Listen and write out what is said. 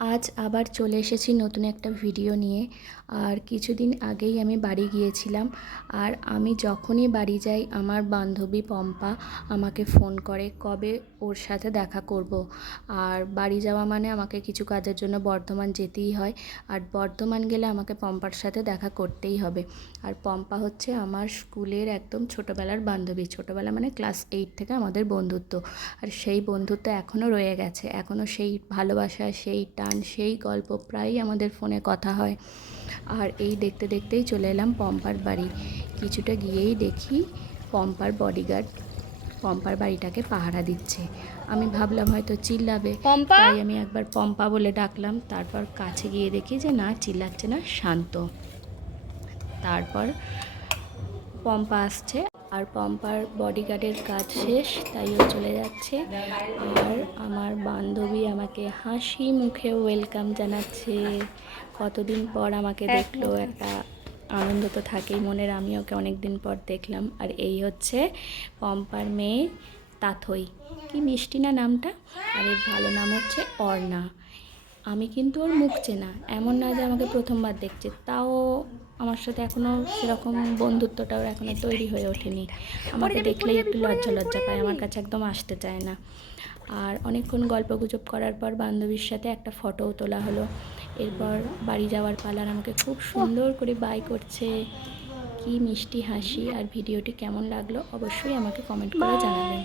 আজ আবার চলে এসেছি নতুন একটা ভিডিও নিয়ে। আর কিছুদিন আগেই আমি বাড়ি গিয়েছিলাম। আর আমি যখনই বাড়ি যাই আমার বান্ধবী পম্পা আমাকে ফোন করে কবে ওর সাথে দেখা করব। আর বাড়ি যাওয়া মানে আমাকে কিছু কাজের জন্য বর্ধমান যেতেই হয়। আর বর্ধমান গেলে আমাকে পম্পার সাথে দেখা করতেই হবে। আর পম্পা হচ্ছে আমার স্কুলের একদম ছোটোবেলার বান্ধবী। ছোটোবেলা মানে ক্লাস 8 থেকে আমাদের বন্ধুত্ব। আর সেই বন্ধুত্ব এখনও রয়ে গেছে, এখনও সেই ভালোবাসা, সেই টান, সেই গল্প প্রায়ই আমাদের ফোনে কথা হয়। আর এই দেখতে দেখতেই চলে এলাম পম্পার বাড়ি। কিছুটা গিয়েই দেখি পম্পার বডিগার্ড পম্পার বাড়িটাকে পাহারা দিচ্ছে। আমি ভাবলাম হয়তো চিল্লাবে, পম্পা, তাই আমি একবার পম্পা বলে ডাকলাম। তারপর কাছে গিয়ে দেখি যে না, চিল্লাচ্ছে না, শান্ত। তারপর পম্পা আসছে, আর পম্পার বডিগার্ডের কাজ শেষ, তাই ও চলে যাচ্ছে। আর আমার বান্ধবী আমাকে হাসি মুখে ওয়েলকাম জানাচ্ছে। কতদিন পর আমাকে দেখলো, একটা আনন্দ তো থাকেই মনের। আমি ওকে অনেক দিন পর দেখলাম। আর এই হচ্ছে পম্পার মেয়ে তাথই। কি মিষ্টি না নামটা! আর এর ভালো নাম হচ্ছে অর্ণা। আমি কিন্তু ওর মুখ চেনা, এমন না যে আমাকে প্রথমবার দেখছে, তাও আমার সাথে এখনও সেরকম বন্ধুত্বটাও এখনও তৈরি হয়ে ওঠেনি। আমাকে দেখলেই একটু লজ্জা লজ্জা পায়, আমার কাছে একদম আসতে চায় না। আর অনেকক্ষণ গল্পগুজব করার পর বান্ধবীর সাথে একটা ফটোও তোলা হলো। এরপর বাড়ি যাওয়ার পালার, আমাকে খুব সুন্দর করে বাই করছে। কি মিষ্টি হাসি! আর ভিডিওটি কেমন লাগলো অবশ্যই আমাকে কমেন্ট করে জানাবেন।